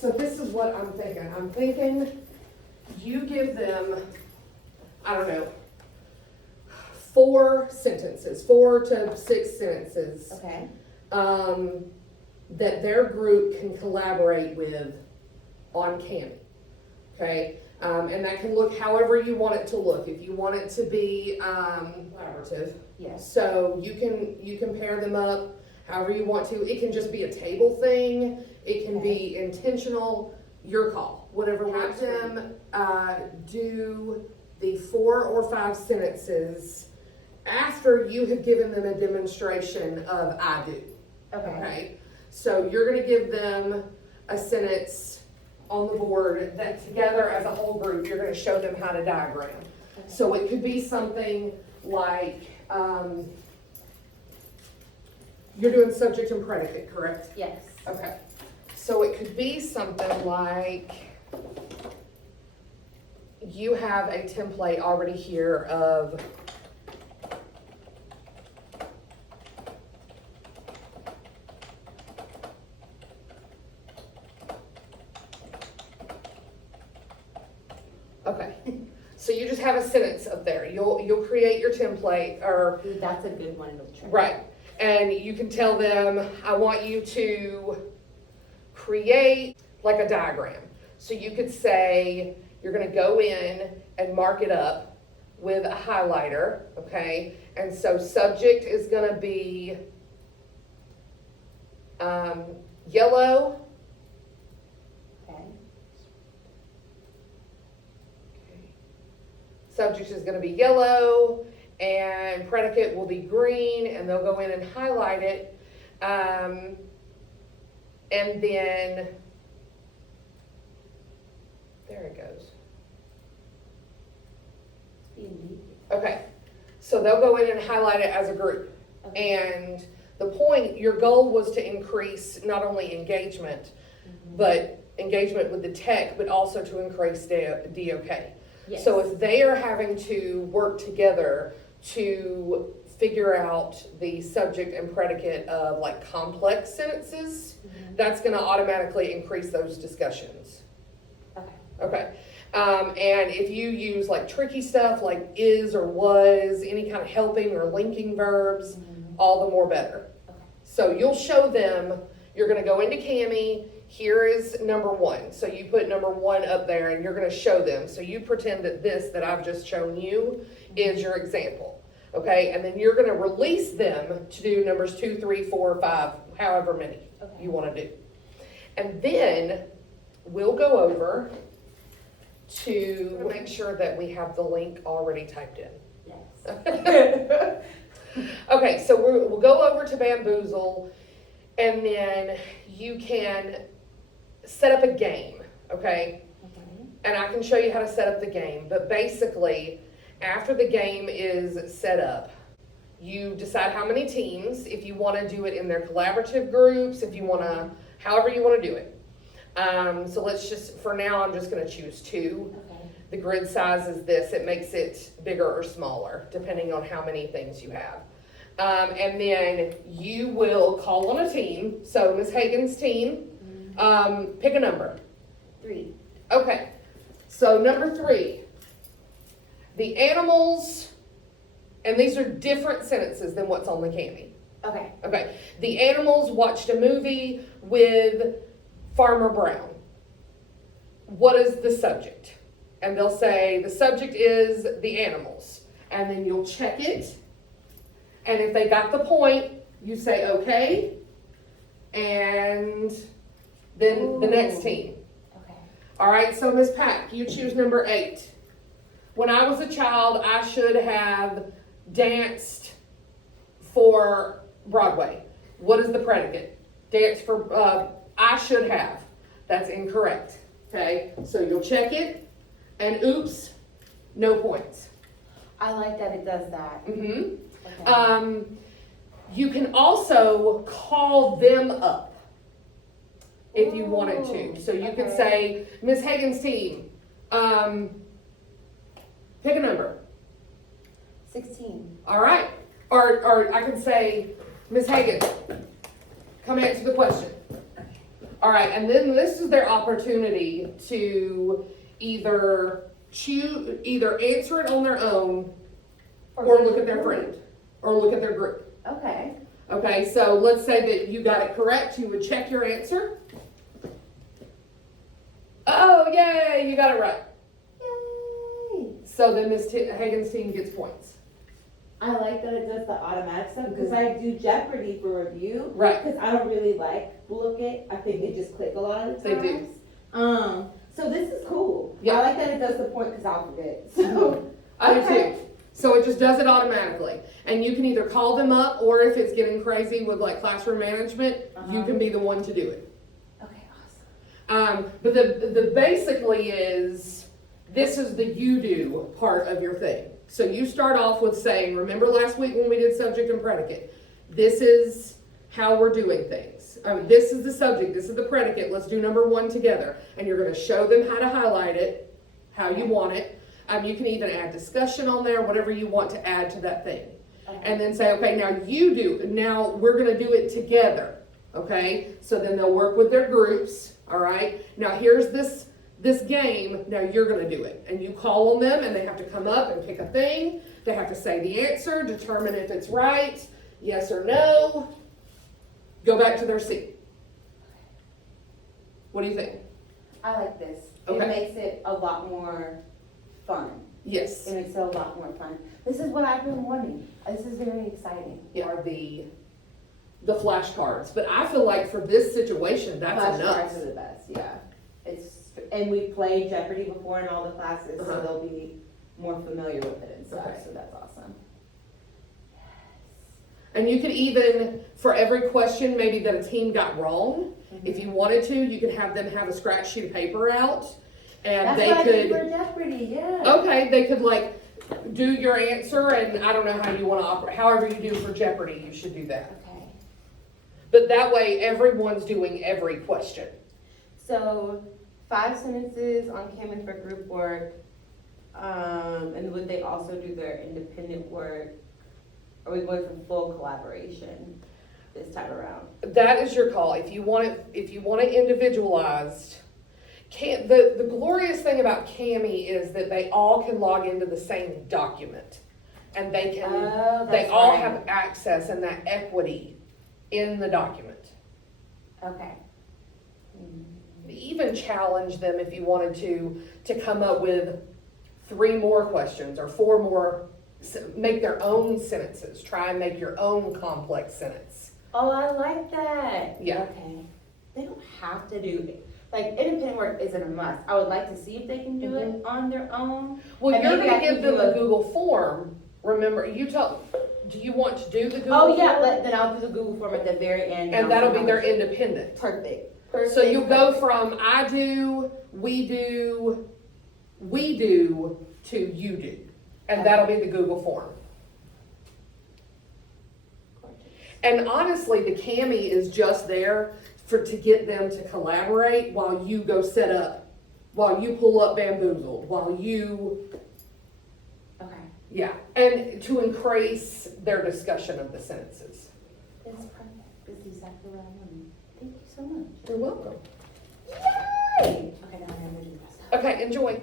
so this is what I'm thinking. I'm thinking you give them, I don't know, 4 sentences, 4 to 6 sentences. Okay. That their group can collaborate with on Canvas. Okay, and that can look however you want it to look. If you want it to be collaborative, Yes. so you can pair them up however you want to. It can just be a table thing. It can be intentional. Your call. Whatever works. Have them do the 4 or 5 sentences after you have given them a demonstration of I do. Okay. So you're going to give them a sentence on the board that together as a whole group, you're going to show them how to diagram. Okay. So it could be something like, you're doing subject and predicate, correct? Yes. Okay. So it could be something like, you have a template already here of okay. So you just have a sentence up there. You'll create your template or Ooh, that's a good one to try. right. And you can tell them, I want you to create like a diagram. So you could say, you're gonna go in and mark it up with a highlighter, okay? And so subject is gonna be yellow. Okay. Subject is gonna be yellow, and predicate will be green, and they'll go in and highlight it. And then, there it goes. Okay, so they'll go in and highlight it as a group. Okay. And the point, your goal was to increase not only engagement, but engagement with the tech, but also to increase DOK. Yes. So if they are having to work together to figure out the subject and predicate of like complex sentences, that's gonna automatically increase those discussions. Okay. Okay. And if you use like tricky stuff like is or was, any kind of helping or linking verbs, all the more better. Okay. So you'll show them, you're gonna go into Kami, here is number 1. So you put number 1 up there and you're gonna show them. So you pretend that this that I've just shown you is your example. Okay, and then you're gonna release them to do numbers 2, 3, 4, 5, however many you wanna do. And then we'll go over to make sure that we have the link already typed in. Yes. Okay, so we'll go over to Bamboozle, and then you can set up a game, okay? And I can show you how to set up the game, but basically, after the game is set up, you decide how many teams, if you want to do it in their collaborative groups, if you want to, however you want to do it. So let's just, for now, I'm just going to choose 2. Okay. The grid size is this. It makes it bigger or smaller, depending on how many things you have. And then you will call on a team. So Ms. Hagen's team, pick a number. 3. Okay, so number 3. The animals, and these are different sentences than what's on the Kami. Okay. Okay, the animals watched a movie with Farmer Brown. What is the subject? And they'll say, the subject is the animals. And then you'll check it. And if they got the point, you say, okay. And then the next team. Okay. All right, so Ms. Pack, you choose number 8. When I was a child, I should have danced for Broadway. What is the predicate? Dance for, I should have. That's incorrect. Okay, so you'll check it, and oops, no points. I like that it does that. Mm-hmm. You can also call them up if you wanted to. So you could say, Ms. Hagen's team, pick a number. 16. All right. Or I can say, Ms. Hagen, come answer the question. All right, and then this is their opportunity to either either answer it on their own or look at their friend or look at their group. Okay. Okay, so let's say that you got it correct, you would check your answer. Oh, yay, you got it right. Yay! So then Ms. Hagen's team gets points. I like that it does the automatic stuff, because I do Jeopardy for review. Right. Because I don't really like look it, I think they just click a lot of the They times. do. So this is cool. Yeah. I like that it does the point, because I'll forget, so. I do Okay. too. So it just does it automatically. And you can either call them up, or if it's getting crazy with like classroom management, you can be the one to do it. Okay, awesome. But the basically is, this is the you do part of your thing. So you start off with saying, remember last week when we did subject and predicate? This is how we're doing things. This is the subject, this is the predicate, let's do number one together. And you're gonna show them how to highlight it, how you want it. You can even add discussion on there, whatever you want to add to that thing. Okay. And then say, okay, now we're gonna do it together, okay? So then they'll work with their groups, all right? Now here's this game, now you're gonna do it. And you call on them and they have to come up and pick a thing. They have to say the answer, determine if it's right, yes or no. Go back to their seat. What do you think? I like this. Okay. It makes it a lot more fun. Yes. It makes it a lot more fun. This is what I've been wanting. This is very exciting. Are the flashcards. But I feel like for this situation, that's enough. Flashcards are the best, yeah. And we played Jeopardy before in all the classes, Uh-huh. so they'll be more familiar with it and stuff, Okay. so that's awesome. And you could even, for every question maybe that a team got wrong, if you wanted to, you could have them have a scratch sheet of paper out. And That's they what I did could, for Jeopardy, yeah. okay, they could like do your answer, and I don't know how you want to operate, however you do for Jeopardy, you should do that. Okay. But that way, everyone's doing every question. So 5 sentences on Canvas for group work. And would they also do their independent work? Are we going for full collaboration this time around? That is your call. If you want it individualized, the glorious thing about Kami is that they all can log into the same document, and they can they that's all right. have access and that equity in the document. Okay. Even challenge them if you wanted to come up with 3 more questions or 4 more. Make their own sentences. Try and make your own complex sentence. Oh, I like that. Yeah. Okay. They don't have to do it. Like, independent work isn't a must. I would like to see if they can do it on their own. Well, And you're maybe going I to give can them do a Google form. Remember, do you want to do the Google Oh, yeah, form? then I'll do the Google form at the very end. And that'll be their independent. Perfect. So you'll go from I do, we do to you do. And that'll be the Google form. And honestly, the Kami is just there to get them to collaborate while you go set up, while you pull up Bamboozled, while you, Okay. yeah, and to increase their discussion of the sentences. That's perfect. This is exactly what I wanted. Thank you so much. You're welcome. Yay! Okay, now I'm gonna do the rest. Okay, enjoy.